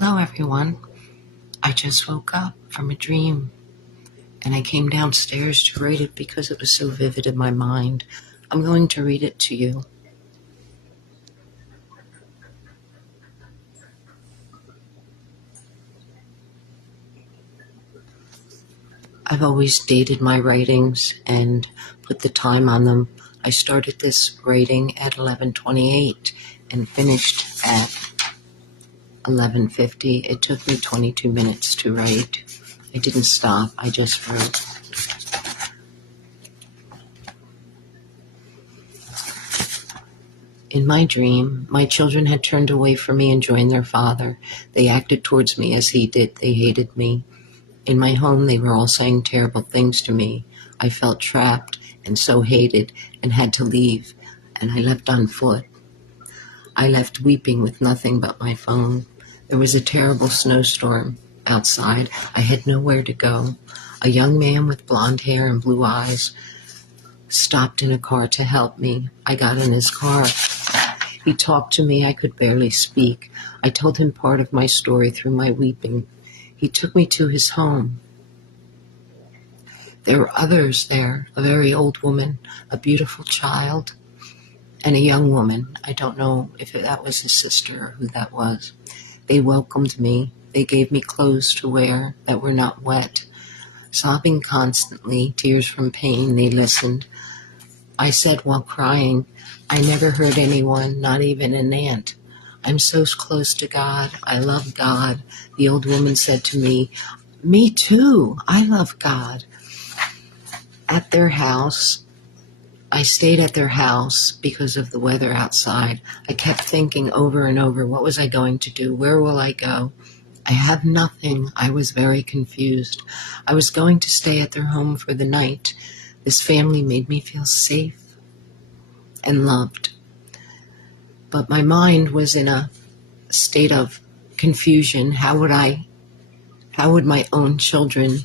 Hello, everyone. I just woke up from a dream and I came downstairs to read it because it was so vivid in my mind. I'm going to read it to you. I've always dated my writings and put the time on them. I started this writing at 11:28 and finished at 11:50. It took me 22 minutes to write. I didn't stop. I just wrote. In my dream, my children had turned away from me and joined their father. They acted towards me as he did. They hated me. In my home, they were all saying terrible things to me. I felt trapped and so hated and had to leave, and I left on foot. I left weeping with nothing but my phone. There was a terrible snowstorm outside. I had nowhere to go. A young man with blonde hair and blue eyes stopped in a car to help me. I got in his car. He talked to me. I could barely speak. I told him part of my story through my weeping. He took me to his home. There were others there, a very old woman, a beautiful child, and a young woman. I don't know if that was his sister or who that was. They welcomed me. They gave me clothes to wear that were not wet. Sobbing constantly, tears from pain, they listened. I said while crying, I never hurt anyone, not even an ant. I'm so close to God. I love God. The old woman said to me too. I love God. At their house, I stayed at their house because of the weather outside. I kept thinking over and over, what was I going to do? Where will I go? I had nothing. I was very confused. I was going to stay at their home for the night. This family made me feel safe and loved. But my mind was in a state of confusion. How would my own children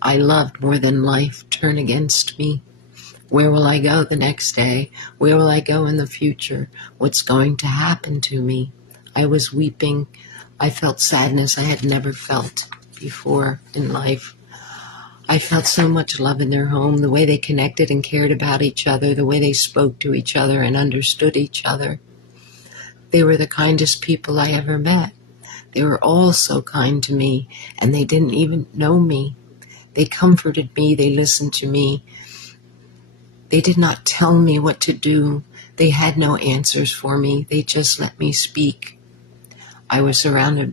I loved more than life turn against me? Where will I go the next day? Where will I go in the future? What's going to happen to me? I was weeping. I felt sadness I had never felt before in life. I felt so much love in their home, the way they connected and cared about each other, the way they spoke to each other and understood each other. They were the kindest people I ever met. They were all so kind to me, and they didn't even know me. They comforted me. They listened to me. They did not tell me what to do. They had no answers for me. They just let me speak. I was surrounded